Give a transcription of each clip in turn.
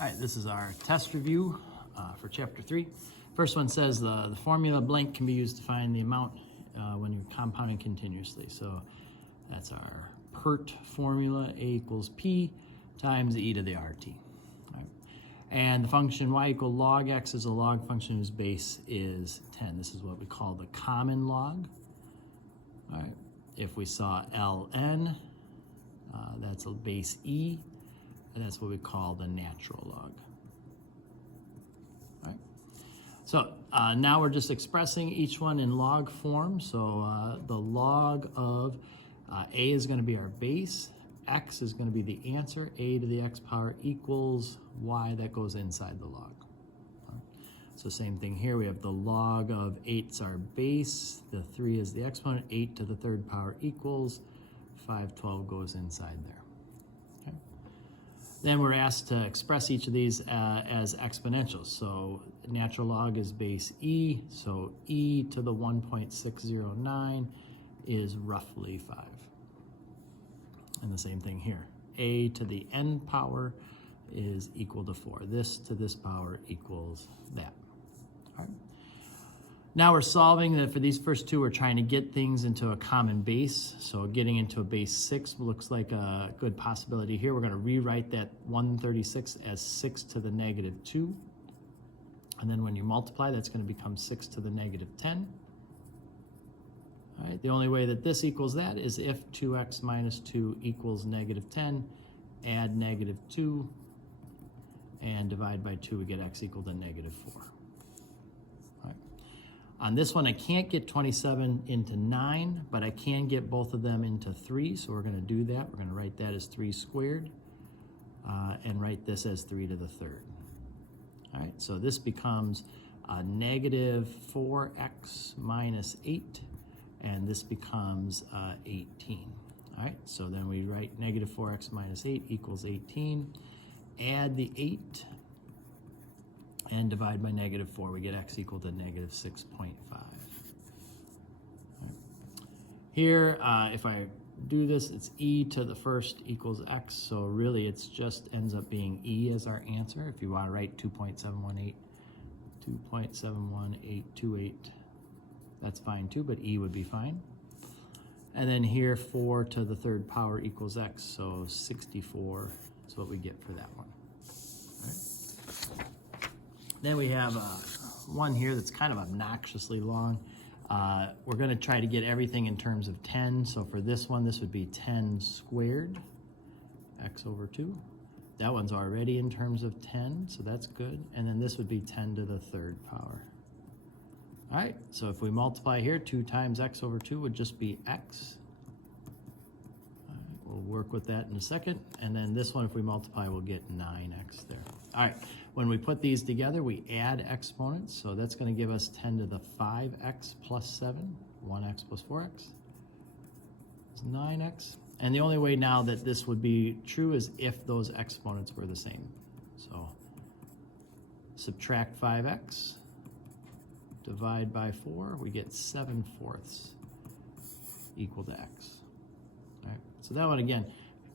All right, this is our test review for chapter 3. First one says the formula blank can be used to find the amount when you're compounding continuously. So that's our PERT formula, A equals P times e to the RT. All right. And the function y equal log x is a log function whose base is 10. This is what we call the common log. All right. If we saw ln, that's a base e, and that's what we call the natural log. All right. So now we're just expressing each one in log form. So the log of a is going to be our base, x is going to be the answer, a to the x power equals y that goes inside the log. So same thing here, we have the log of 8's our base, the 3 is the exponent, 8 to the third power equals 512 goes inside there. Okay. Then we're asked to express each of these as exponentials. So natural log is base e, so e to the 1.609 is roughly 5. And the same thing here, a to the n power is equal to 4. This to this power equals that. All right. Now we're solving that for these first two, we're trying to get things into a common base. So getting into a base 6 looks like a good possibility here. We're going to rewrite that 136 as 6 to the negative 2. And then when you multiply, that's going to become 6 to the negative 10. All right, the only way that this equals that is if 2x minus 2 equals negative 10, add negative 2, and divide by 2, we get x equal to negative 4. All right. On this one, I can't get 27 into 9, but I can get both of them into 3, so we're going to do that. We're going to write that as 3 squared, and write this as 3 to the third. All right, so this becomes negative 4x minus 8, and this becomes 18. All right, so then we write negative 4x minus 8 equals 18. Add the 8 and divide by negative 4. We get x equal to negative 6.5. Right. Here, if I do this, it's e to the first equals x. So really, it's just ends up being e as our answer. If you want to write 2.71828, that's fine too, but e would be fine. And then here, 4 to the third power equals x, so 64 is what we get for that one. Right. Then we have one here that's kind of obnoxiously long. We're going to try to get everything in terms of 10. So for this one, this would be 10 squared, x over 2. That one's already in terms of 10, so that's good. And then this would be 10 to the third power. All right, so if we multiply here, 2 times x over 2 would just be x. All right, we'll work with that in a second. And then this one, if we multiply, we'll get 9x there. All right, when we put these together, we add exponents. So that's going to give us 10 to the 5x plus 7. 1x plus 4x is 9x. And the only way now that this would be true is if those exponents were the same. So subtract 5x. Divide by 4, we get 7/4 equal to x. All right. So that one, again,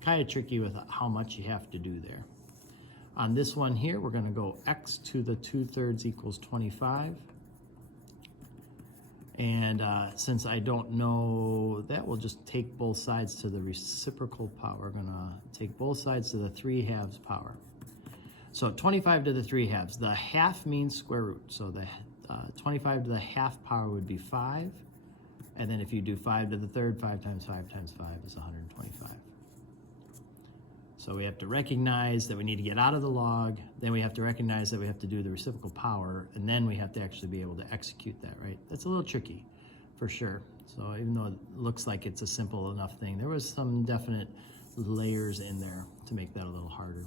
kind of tricky with how much you have to do there. On this one here, we're going to go x to the 2/3 equals 25. And since I don't know that, we'll just take both sides to the reciprocal power. We're going to take both sides to the 3/2 power. So 25 to the 3/2. The half means square root. So the 25 to the half power would be 5. And then if you do 5 to the third, 5 times 5 times 5 is 125. So we have to recognize that we need to get out of the log. Then we have to recognize that we have to do the reciprocal power. And then we have to actually be able to execute that, right? That's a little tricky, for sure. So even though it looks like it's a simple enough thing, there was some definite layers in there to make that a little harder.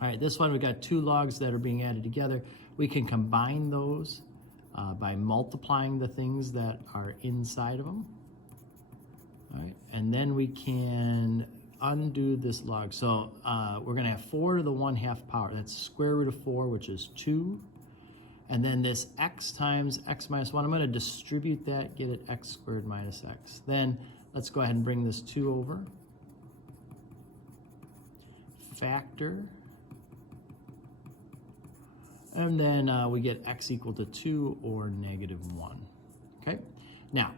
All right, this one, we got 2 logs that are being added together. We can combine those by multiplying the things that are inside of them. All right, and then we can undo this log. So we're going to have 4 to the 1/2 power. That's square root of 4, which is 2. And then this x times x minus 1, I'm going to distribute that, get it x squared minus x. Then let's go ahead and bring this 2 over. Factor And then we get x equal to 2 or -1. Okay, now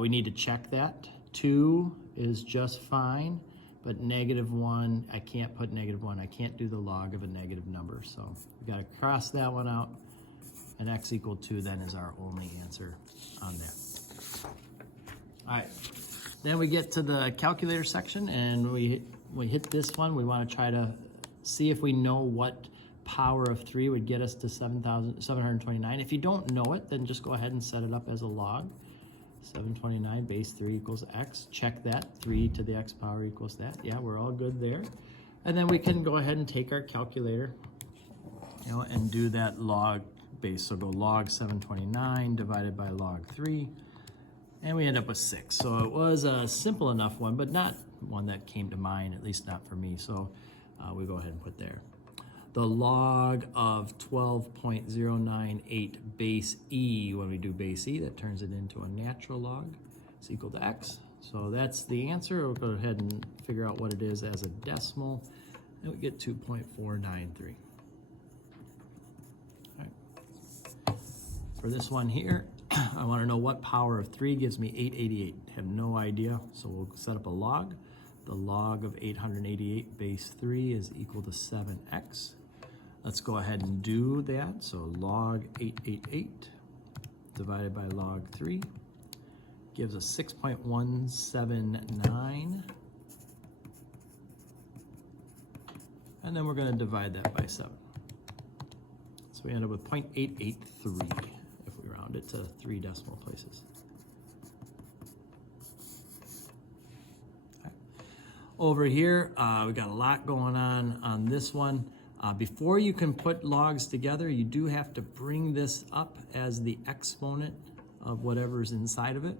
we need to check that. 2 is just fine, but -1, I can't put -1. I can't do the log of a negative number. So we got to cross that one out. And x equal 2 then is our only answer on that. All right, then we get to the calculator section, and we hit this one. We want to try to see if we know what power of 3 would get us to 729. If you don't know it, then just go ahead and set it up as a log. 729 base 3 equals x. Check that. 3 to the x power equals that. Yeah, we're all good there. And then we can go ahead and take our calculator, and do that log base. So go log 729 divided by log 3, and we end up with 6. So it was a simple enough one, but not one that came to mind, at least not for me. So we go ahead and put there. The log of 12.098 base e, when we do base e, that turns it into a natural log. It's equal to x. So that's the answer. We'll go ahead and figure out what it is as a decimal, and we get 2.493. For this one here, I want to know what power of 3 gives me 888. Have no idea, so we'll set up a log. The log of 888 base 3 is equal to 7x. Let's go ahead and do that. So log 888 divided by log 3 gives us 6.179. And then we're going to divide that by 7. So we end up with 0.883 if we round it to 3 decimal places. Okay. Over here, we got a lot going on this one. Before you can put logs together, you do have to bring this up as the exponent of whatever's inside of it.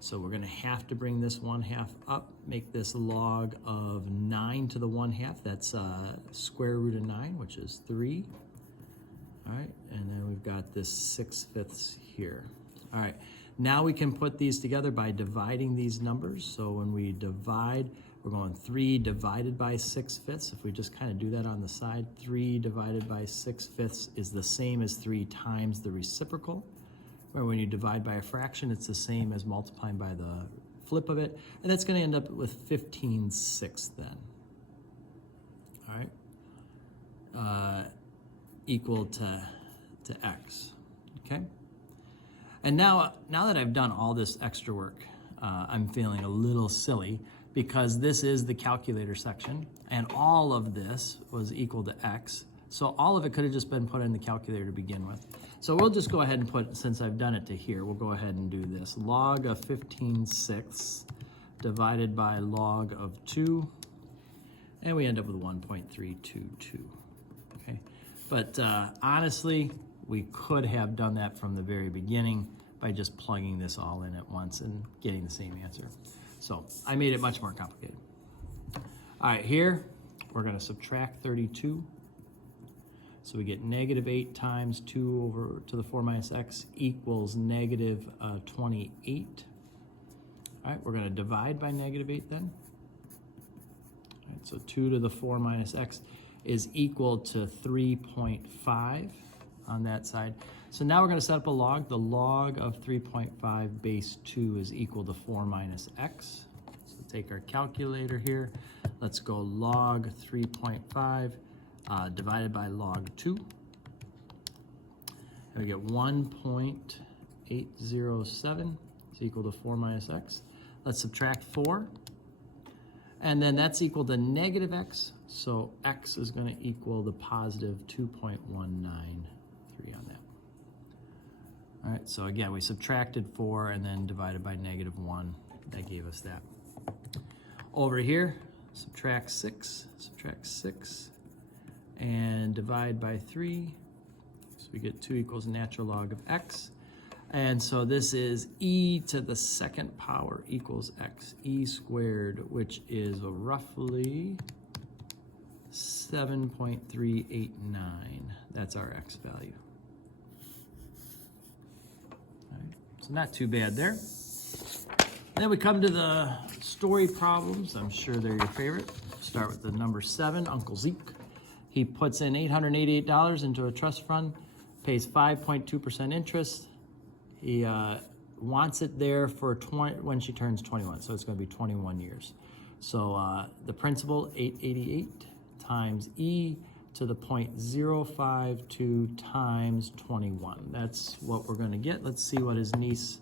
So we're going to have to bring this 1/2 up, make this log of 9 to the 1/2. That's square root of 9, which is 3. All right, and then we've got this 6/5 here. All right, now we can put these together by dividing these numbers. So when we divide, we're going 3 divided by 6/5. If we just kind of do that on the side, 3 divided by 6/5 is the same as 3 times the reciprocal. Where when you divide by a fraction, it's the same as multiplying by the flip of it. And that's going to end up with 15/6 then. All right. Equal to x. Okay. And now that I've done all this extra work, I'm feeling a little silly because this is the calculator section, and all of this was equal to x. So all of it could have just been put in the calculator to begin with. So we'll just go ahead and put, since I've done it to here, we'll go ahead and do this. Log of 15/6 divided by log of 2, and we end up with 1.322. Okay, but honestly, we could have done that from the very beginning by just plugging this all in at once and getting the same answer. So I made it much more complicated. All right, here we're going to subtract 32. So we get -8 times 2 over to the 4 minus x equals -28. All right, we're going to divide by -8 then. All right, so 2 to the 4 minus x is equal to 3.5 on that side. So now we're going to set up a log. The log of 3.5 base 2 is equal to 4 minus x. So take our calculator here. Let's go log 3.5 divided by log 2. And we get 1.807 is equal to 4 minus x. Let's subtract 4. And then that's equal to -x. So x is going to equal the positive 2.193 on that. All right, so again, we subtracted 4 and then divided by -1. That gave us that. Over here, subtract 6, and divide by 3. So we get 2 equals natural log of x. And so this is e to the 2nd power equals x, e squared, which is roughly 7.389. That's our x value. All right, so not too bad there. Then we come to the story problems. I'm sure they're your favorite. Start with the number 7, Uncle Zeke. He puts in $888 into a trust fund pays 5.2% interest. He wants it there for when she turns 21, so it's going to be 21 years. So the principal, 888 times e to the 0.052 times 21. That's what we're going to get. Let's see what his niece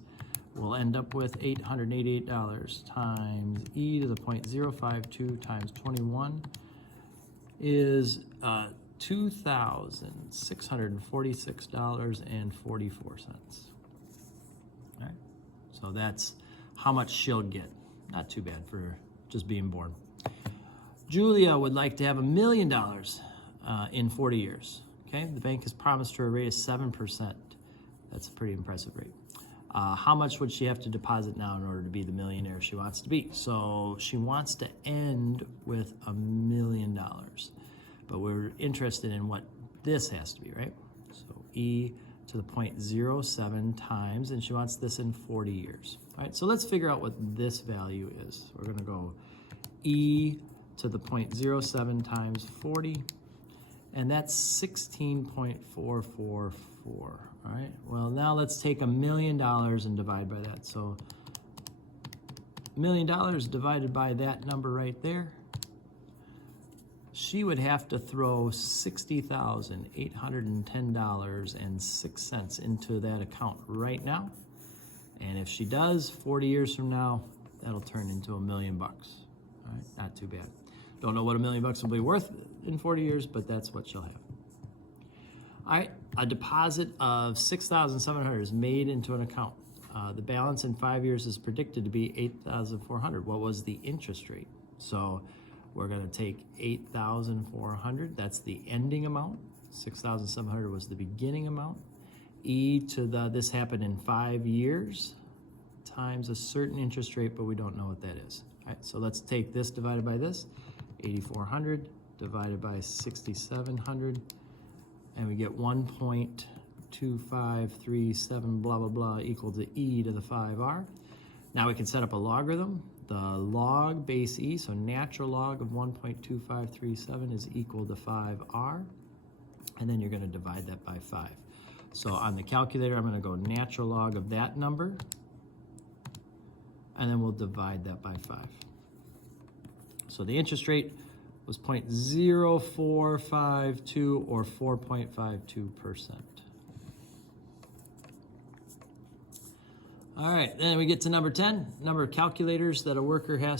will end up with. $888 times e to the 0.052 times 21 is $2,646.44. All right, so that's how much she'll get. Not too bad for just being born. Julia would like to have $1 million in 40 years. Okay, the bank has promised her a rate of 7%. That's a pretty impressive rate. How much would she have to deposit now in order to be the millionaire she wants to be? So she wants to end with $1 million, but we're interested in what this has to be, right? So e to the 0.07 times, and she wants this in 40 years. All right, so let's figure out what this value is. We're gonna go e to the 0.07 times 40, and that's 16.444. All right, well, now let's take $1 million and divide by that. So $1 million divided by that number right there, she would have to throw $60,810.06 into that account right now. And if she does, 40 years from now, that'll turn into $1 million. All right, not too bad. Don't know what $1 million will be worth in 40 years, but that's what she'll have. All right, a deposit of $6,700 is made into an account. The balance in 5 years is predicted to be $8,400. What was the interest rate? So we're going to take $8,400. That's the ending amount. $6,700 was the beginning amount. E to the, this happened in 5 years, times a certain interest rate, but we don't know what that is. All right, so let's take this divided by this, 8,400 divided by 6,700, and we get 1.2537 blah, blah, blah equal to e to the 5r. Now we can set up a logarithm. The log base e, so natural log of 1.2537 is equal to 5r, and then you're going to divide that by 5. So on the calculator, I'm going to go natural log of that number, and then we'll divide that by 5. So the interest rate was 0.0452 or 4.52%. All right, then we get to number 10. Number of calculators that a worker can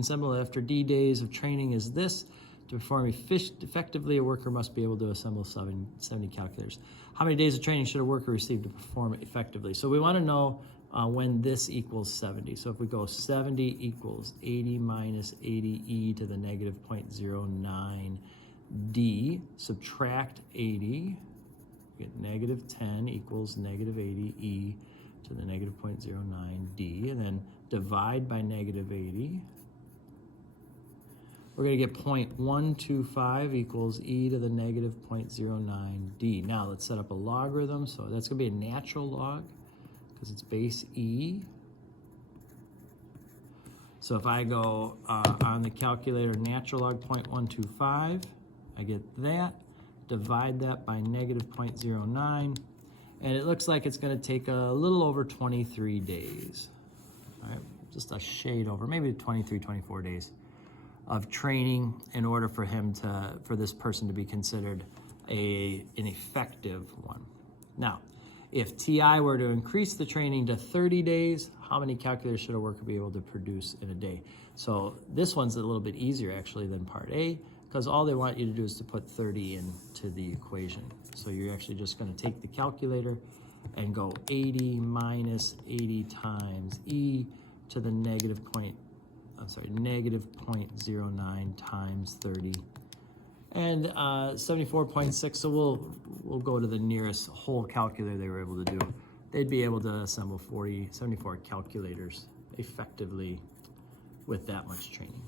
assemble after D days of training is this. To perform effectively, a worker must be able to assemble 70 calculators. How many days of training should a worker receive to perform effectively? So we want to know when this equals 70. So if we go 70 equals 80 minus 80 e to the negative 0.09 d, subtract 80, we get negative 10 equals negative 80 e to the negative 0.09 d, and then divide by negative 80. We're going to get 0.125 equals e to the negative 0.09 d. Now let's set up a logarithm. So that's going to be a natural log because it's base e. So if I go on the calculator natural log 0.125, I get that. Divide that by negative 0.09. And it looks like it's going to take a little over 23 days. All right, just a shade over, maybe 23, 24 days of training in order for this person to be considered an effective one. Now, if TI were to increase the training to 30 days, how many calculators should a worker be able to produce in a day? So this one's a little bit easier actually than part A, because all they want you to do is to put 30 into the equation. So you're actually just going to take the calculator and go 80 minus 80 times e to the negative 0.09 times 30, and 74.6. So we'll go to the nearest whole calculator they were able to do. They'd be able to assemble 74 calculators effectively with that much training.